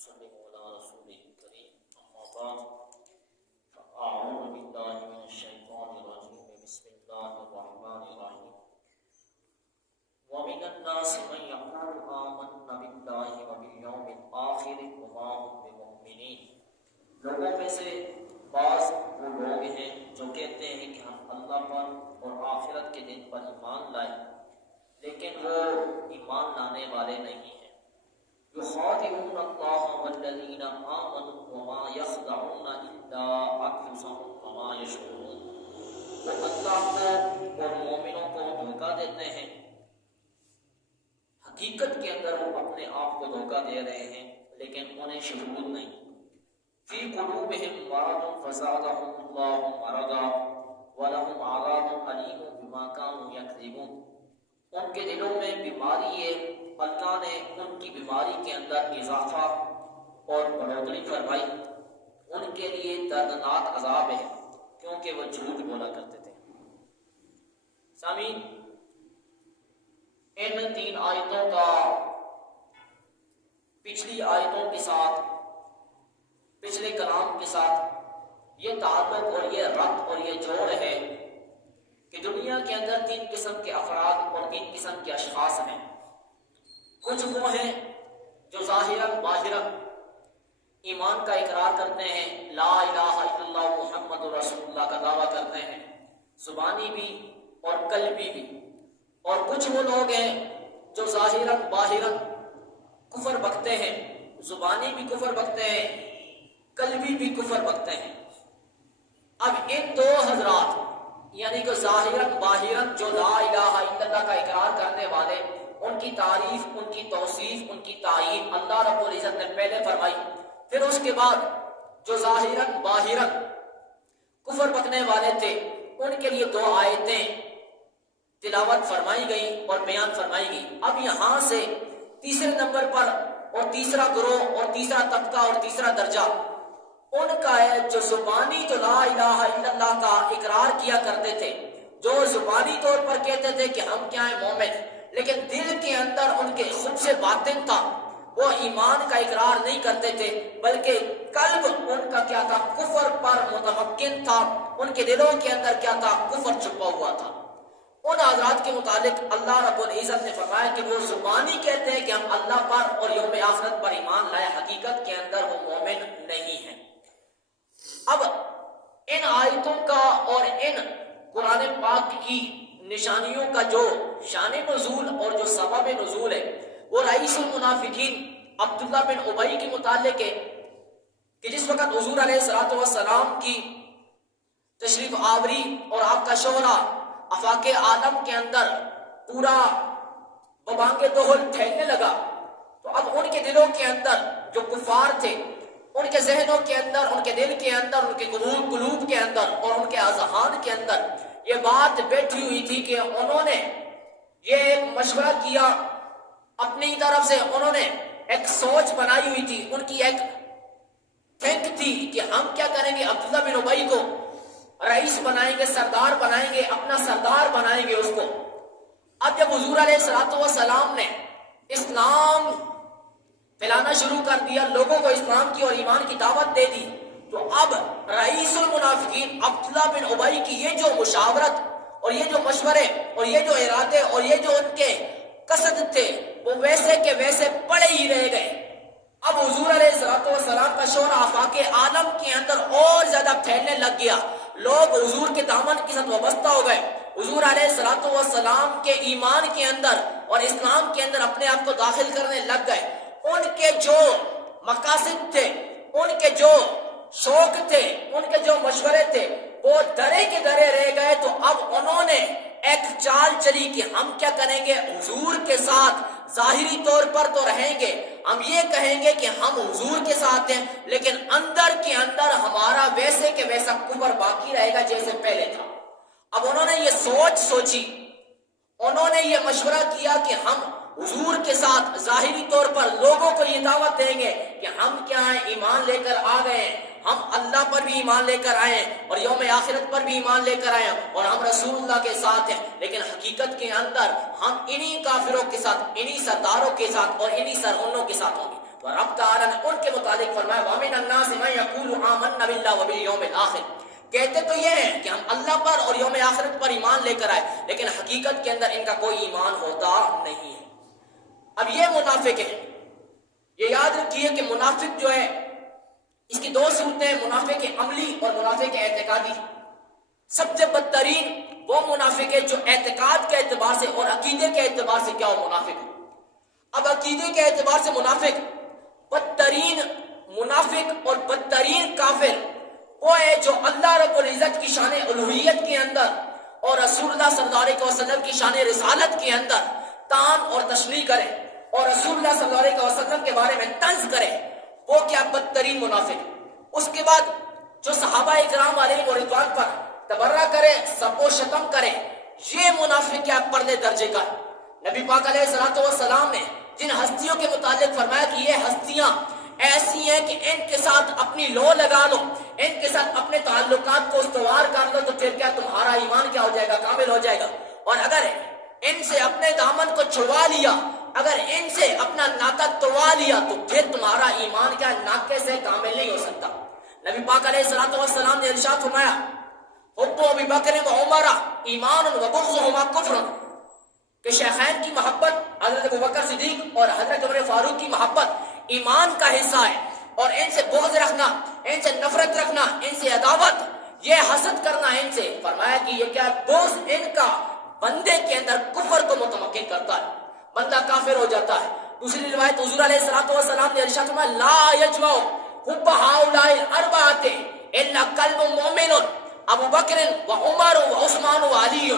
وسلم على رسوله الكريم أما بعد فأعوذ بالله من الشيطان الرجيم بسم الله الرحمن الرحيم ومن الناس من يقول آمنا بالله وباليوم الآخر وما هم بمؤمنين لوگوں میں سے بعض وہ لوگ ہیں جو کہتے ہیں کہ ہم اللہ پر اور آخرت کے دن پر ایمان لائے لیکن وہ ایمان لانے والے نہیں ہیں۔ يخادعون الله والذين آمنوا وما يخدعون إلا أنفسهم وما يشعرون۔ وہ اللہ کو اور مومنوں کو دھوکہ دیتے ہیں، حقیقت کے اندر وہ اپنے آپ کو دھوکہ دے رہے ہیں لیکن انہیں شعور نہیں۔ فی قلوبهم مرض فزادهم الله مرضا ولهم عذاب أليم بما كانوا يكذبون۔ ان کے دلوں میں بیماری ہے، اللہ نے ان کی بیماری کے اندر اضافہ اور بڑھوتری فرمائی، ان کے لیے دردناک عذاب ہے کیونکہ وہ جھوٹ بولا کرتے تھے۔ سامعین، ان تین آیتوں کا پچھلی آیتوں کے ساتھ، پچھلے کلام کے ساتھ یہ تعلق اور یہ ربط اور یہ جوڑ ہے کہ دنیا کے اندر تین قسم کے افراد اور تین قسم کے اشخاص ہیں۔ کچھ وہ ہیں جو ظاہراً باہراً ایمان کا اقرار کرتے ہیں، لا الہ الا اللہ محمد رسول اللہ کا دعویٰ کرتے ہیں، زبانی بھی اور قلبی بھی۔ اور کچھ وہ لوگ ہیں جو ظاہراً باہراً کفر بکتے ہیں، زبانی بھی کفر بکتے ہیں، قلبی بھی کفر بکتے ہیں۔ اب ان دو حضرات یعنی کہ ظاہراً باہراً جو لا الہ الا اللہ کا اقرار کرنے والے، ان کی تعریف، ان کی توصیف، ان کی تعین اللہ رب العزت نے پہلے فرمائی۔ پھر اس کے بعد جو ظاہراً باہراً کفر بکنے والے تھے ان کے لیے دو آیتیں تلاوت فرمائی گئی اور بیان فرمائی گئی۔ اب یہاں سے تیسرے نمبر پر اور تیسرا گروہ اور تیسرا طبقہ اور تیسرا درجہ ان کا ہے جو زبانی تو لا الہ الا اللہ کا اقرار کیا کرتے تھے، جو زبانی طور پر کہتے تھے کہ ہم کیا ہیں مومن، لیکن دل کے اندر ان کے خود سے باطن تھا، وہ ایمان کا اقرار نہیں کرتے تھے بلکہ قلب ان کا کیا تھا، کفر پر متمکن تھا، ان کے دلوں کے اندر کیا تھا، کفر چھپا ہوا تھا۔ ان حضرات کے متعلق اللہ رب العزت نے فرمایا کہ وہ زبانی کہتے ہیں کہ ہم اللہ پر اور یوم آخرت پر ایمان لائے، حقیقت کے اندر وہ مومن نہیں ہیں۔ اب ان آیتوں کا اور ان قرآن پاک کی نشانیوں کا جو شان نزول اور جو سبب نزول ہے وہ رئیس المنافقین عبداللہ بن ابی کے متعلق ہے کہ جس وقت حضور علیہ الصلوۃ والسلام کی تشریف آوری اور آپ کا شہرہ آفاق عالم کے اندر پورا ببانگ دہل پھیلنے لگا، تو اب ان کے دلوں کے اندر جو کفار تھے، ان کے ذہنوں کے اندر، ان کے دل کے اندر، ان کے قلوب کے اندر اور ان کے اذہان کے اندر یہ بات بیٹھی ہوئی تھی کہ انہوں نے یہ ایک مشورہ کیا، اپنی طرف سے انہوں نے ایک سوچ بنائی ہوئی تھی، ان کی ایک تھنک تھی کہ ہم کیا کریں گے، عبداللہ بن ابی کو رئیس بنائیں گے، سردار بنائیں گے، اپنا سردار بنائیں گے اس کو۔ اب جب حضور علیہ الصلوۃ والسلام نے اسلام پھیلانا شروع کر دیا، لوگوں کو اسلام کی اور ایمان کی دعوت دے دی، تو اب رئیس المنافقین عبداللہ بن ابی کی یہ جو مشاورت اور یہ جو مشورے اور یہ جو ارادے اور یہ جو ان کے قصد تھے وہ ویسے کے ویسے پڑے ہی رہ گئے۔ اب حضور علیہ السلام کا شور آفاق عالم کے اندر اور زیادہ پھیلنے لگ گیا، لوگ حضور کے دامن کے ساتھ وابستہ ہو گئے، حضور علیہ السلام کے ایمان کے اندر اور اسلام کے اندر اپنے آپ کو داخل کرنے لگ گئے۔ ان کے جو مقاصد تھے، ان کے جو شوق تھے، ان کے جو مشورے تھے وہ درے کے درے رہ گئے۔ تو اب انہوں نے ایک چال چلی کہ ہم کیا کریں گے، حضور کے ساتھ ظاہری طور پر تو رہیں گے، ہم یہ کہیں گے کہ ہم حضور کے ساتھ ہیں، لیکن اندر کے اندر ہمارا ویسے کے ویسا کفر باقی رہے گا جیسے پہلے تھا۔ اب انہوں نے یہ سوچی، انہوں نے یہ مشورہ کیا کہ ہم حضور کے ساتھ ظاہری طور پر لوگوں کو یہ دعوت دیں گے کہ ہم کیا ہیں، ایمان لے کر آ گئے ہیں، ہم اللہ پر بھی ایمان لے کر آئے ہیں اور یوم آخرت پر بھی ایمان لے کر آئے ہیں اور ہم رسول اللہ کے ساتھ ہیں، لیکن حقیقت کے اندر ہم انہی کافروں کے ساتھ، انہی سرداروں کے ساتھ اور انہی سرغنوں کے ساتھ ہوں گے۔ تو رب تعالیٰ نے ان کے متعلق فرمایا وَمِنَ النَّاسِ مَن يَقُولُ آمَنَّا بِاللَّهِ وَبِالْيَوْمِ الْآخِرِ، کہتے تو یہ ہیں کہ ہم اللہ پر اور یوم آخرت پر ایمان لے کر آئے، لیکن حقیقت کے اندر ان کا کوئی ایمان ہوتا نہیں ہے۔ اب یہ منافق ہے، یہ یاد رکھیے کہ منافق جو ہے اس کی دو صورتیں، منافق عملی اور منافق اعتقادی۔ سب سے بدترین وہ منافق ہے جو اعتقاد کے اعتبار سے اور عقیدے کے اعتبار سے کیا ہو منافق ہو۔ اب عقیدے کے اعتبار سے منافق، بدترین منافق اور بدترین کافر وہ ہے جو اللہ رب العزت کی شان الوہیت کے اندر اور رسول اللہ صلی اللہ علیہ وسلم کی شان رسالت کے اندر تان اور تشریح کرے اور رسول اللہ صلی اللہ علیہ وسلم کے بارے میں طنز کرے، وہ کیا بدترین منافق۔ اس کے بعد جو صحابہ اکرام علیہ رضوان پر تبرہ کرے، سب و شتم کرے، یہ منافق کیا پرلے درجے کا ہے۔ نبی پاک علیہ الصلوۃ والسلام نے جن ہستیوں کے متعلق فرمایا کہ یہ ہستیاں ایسی ہیں کہ ان کے ساتھ اپنی لو لگا لو، ان کے ساتھ اپنے تعلقات کو استوار کر لو، تو پھر کیا تمہارا ایمان کیا ہو جائے گا، کامل ہو جائے گا۔ اور اگر ان سے اپنے دامن کو چھڑوا لیا، اگر ان سے اپنا ناطا توڑوا لیا، تو پھر تمہارا ایمان کیا ناقے سے کامل نہیں ہو سکتا۔ نبی پاک علیہ الصلوۃ والسلام نے ارشاد فرمایا حب ابی بکر و عمر ایمان و بغضہما کفر، کہ شیخین کی محبت حضرت ابوبکر صدیق اور حضرت عمر فاروق کی محبت ایمان کا حصہ ہے، اور ان سے بغض رکھنا، ان سے نفرت رکھنا، ان سے عداوت، یہ حسد کرنا ان سے، فرمایا کہ یہ کیا بغض ان کا بندے کے اندر کفر کو متمکن کرتا ہے، بندہ کافر ہو جاتا ہے۔ دوسری روایت حضور علیہ الصلوۃ والسلام نے ارشاد فرمایا لا یجمع حب هؤلاء الاربعۃ الا قلب مؤمن ابو بکر و عمر و عثمان و علی،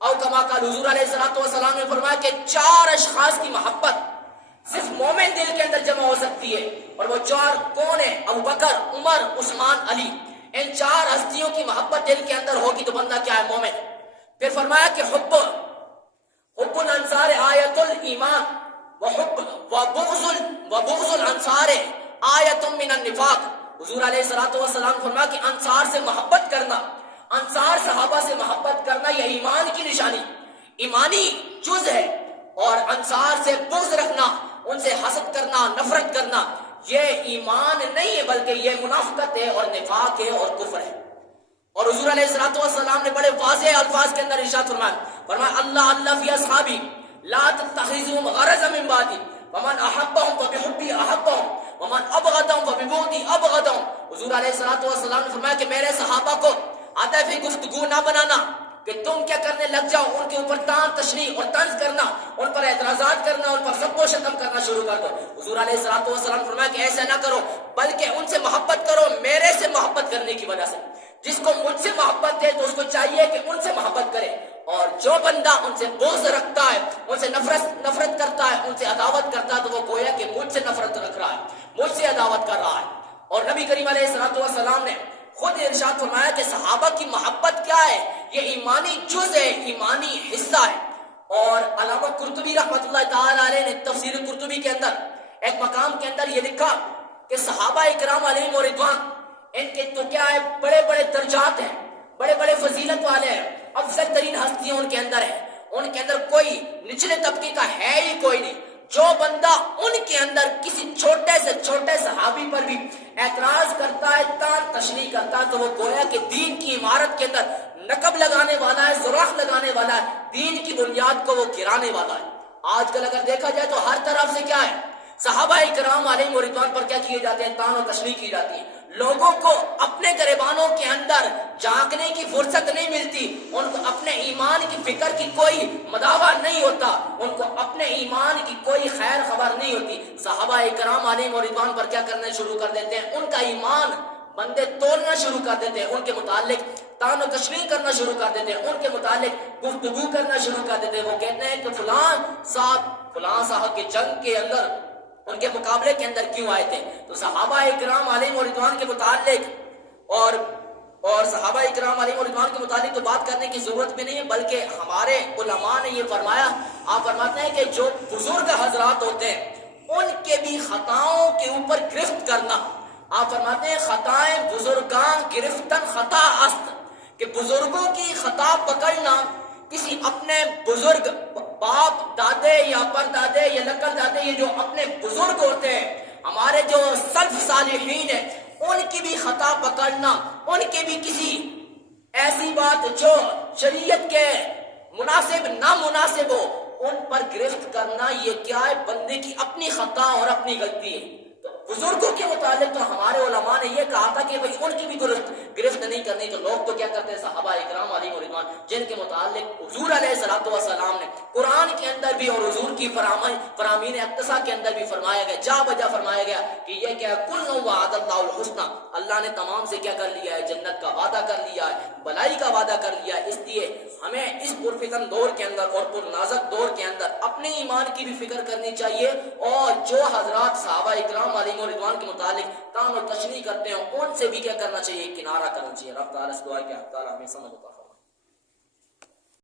او کما قال حضور علیہ الصلوۃ والسلام نے فرمایا کہ چار اشخاص کی محبت صرف مومن دل کے اندر جمع ہو سکتی ہے، اور وہ چار کون ہیں؟ ابو بکر، عمر، عثمان، علی۔ ان چار ہستیوں کی محبت دل کے اندر ہوگی تو بندہ کیا ہے؟ مومن۔ پھر فرمایا کہ حب الانصار آیت الایمان وبغض الانصار آیت من النفاق۔ حضور علیہ الصلوۃ والسلام فرمایا کہ انصار سے محبت کرنا، انصار صحابہ سے محبت کرنا یہ ایمان کی نشانی، ایمانی جز ہے، اور انصار سے بغض رکھنا، ان سے حسد کرنا، نفرت کرنا، یہ ایمان نہیں ہے بلکہ یہ منافقت ہے اور نفاق ہے اور کفر ہے۔ اور حضور علیہ الصلوۃ والسلام نے بڑے واضح الفاظ کے اندر ارشاد فرمایا اللہ اللہ فی اصحابی لا تتخذوهم غرضا من بعدی ومن احبهم فبحبی احبهم ومن ابغضهم فببغضی ابغضهم۔ حضور علیہ الصلوۃ والسلام نے فرمایا کہ میرے صحابہ کو ہدف گفتگو نہ بنانا کہ تم کیا کرنے لگ جاؤ، ان کے اوپر تان تشریح اور طنز کرنا، ان پر اعتراضات کرنا، ان پر سب و شتم کرنا شروع کر دو۔ حضور علیہ الصلوۃ والسلام نے فرمایا کہ ایسا نہ کرو، بلکہ ان سے محبت کرو میرے سے محبت کرنے کی وجہ سے۔ جس کو مجھ سے محبت ہے تو اس کو چاہیے کہ ان سے محبت کرے، اور جو بندہ ان سے بغض رکھتا ہے، ان سے نفرت کرتا ہے، ان سے عداوت کرتا ہے، تو وہ گویا کہ مجھ سے نفرت رکھ رہا ہے، مجھ سے عداوت کر رہا ہے۔ اور نبی کریم علیہ الصلوۃ والسلام نے خود ارشاد فرمایا کہ صحابہ کی محبت کیا ہے؟ یہ ایمانی جز ہے، ایمانی حصہ ہے۔ اور علامہ قرطبی رحمۃ اللہ تعالی علیہ نے تفسیر قرطبی کے اندر ایک مقام کے اندر یہ لکھا کہ صحابہ اکرام علیہم رضوان ان کے تو کیا ہے بڑے بڑے درجات ہیں، بڑے بڑے فضیلت والے ہیں، افضل ترین ہستیاں ان کے اندر ہیں، ان کے اندر کوئی نچلے طبقے کا ہے ہی کوئی نہیں۔ جو بندہ ان کے اندر کسی چھوٹے سے چھوٹے صحابی پر بھی اعتراض کرتا ہے، تان تشریح کرتا ہے، تو وہ گویا کہ دین کی عمارت کے اندر نقب لگانے والا ہے، سوراخ لگانے والا ہے، دین کی بنیاد کو وہ گرانے والا ہے۔ آج کل اگر دیکھا جائے تو ہر طرف سے کیا ہے، صحابہ کرام علیہم رضوان پر کیا کیے جاتے ہیں؟ تان و تشریح کی جاتی ہے۔ لوگوں کو اپنے گریبانوں کے اندر جھانکنے کی فرصت نہیں ملتی، ان کو اپنے ایمان کی فکر کی کوئی مداوع نہیں ہوتا، ان کو اپنے ایمان کی کوئی خیر خبر نہیں ہوتی۔ صحابہ کرام علیہم رضوان پر کیا کرنا شروع کر دیتے ہیں؟ ان کا ایمان بندے تولنا شروع کر دیتے ہیں، ان کے متعلق تان و تشریح کرنا شروع کر دیتے ہیں، ان کے متعلق گفتگو کرنا شروع کر دیتے ہیں۔ وہ کہتے ہیں کہ فلاں صاحب کے جنگ کے اندر ان کے مقابلے کے اندر کیوں آئے تھے؟ تو صحابہ اکرام علیہم رضوان کے متعلق اور صحابہ اکرام علیہم رضوان کے متعلق تو بات کرنے کی ضرورت بھی نہیں ہے، بلکہ ہمارے علماء نے یہ فرمایا، آپ فرماتے ہیں کہ جو بزرگ حضرات ہوتے ہیں ان کے بھی خطاؤں کے اوپر گرفت کرنا، آپ فرماتے ہیں خطائیں بزرگان گرفتن خطا است، کہ بزرگوں کی خطا پکڑنا، کسی اپنے بزرگ باپ دادے یا پردادے یا لکڑ دادے، یہ جو اپنے بزرگ ہوتے ہیں ہمارے جو سلف صالحین ہیں ان کی بھی خطا پکڑنا، ان کے بھی کسی ایسی بات جو شریعت کے مناسب نامناسب ہو ان پر گرفت کرنا، یہ کیا ہے؟ بندے کی اپنی خطا اور اپنی غلطی ہے۔ تو بزرگوں کے متعلق تو ہمارے علماء نے یہ کہا تھا کہ بھئی ان کی بھی گرفت نہیں کرنی۔ تو لوگ تو کیا کرتے ہیں، صحابہ اکرام علیہ رضوان جن کے متعلق حضور علیہ السلام نے قرآن کے اندر بھی اور حضور کی فرامین اقتصا کے اندر بھی فرمایا گیا، جا بجا فرمایا گیا کہ یہ کیا ہے، کل وعد اللہ الحسنہ، اللہ نے تمام سے کیا کر لیا ہے، جنت کا وعدہ کر لیا ہے، بلائی کا وعدہ کر لیا ہے۔ اس لیے ہمیں اس پرفتن دور کے اندر اور پرنازک دور کے اندر اپنے ایمان کی بھی فکر کرنی چاہیے، اور جو حضرات صحابہ اکرام علیہ رضوان کے متعلق تان و تشریح کرتے ہیں ان سے بھی کیا کرنا چاہیے، کنارہ کرنا چاہیے۔ رب تعالیٰ سے دعا ہے کہ اللہ تعالیٰ ہمیں سمجھ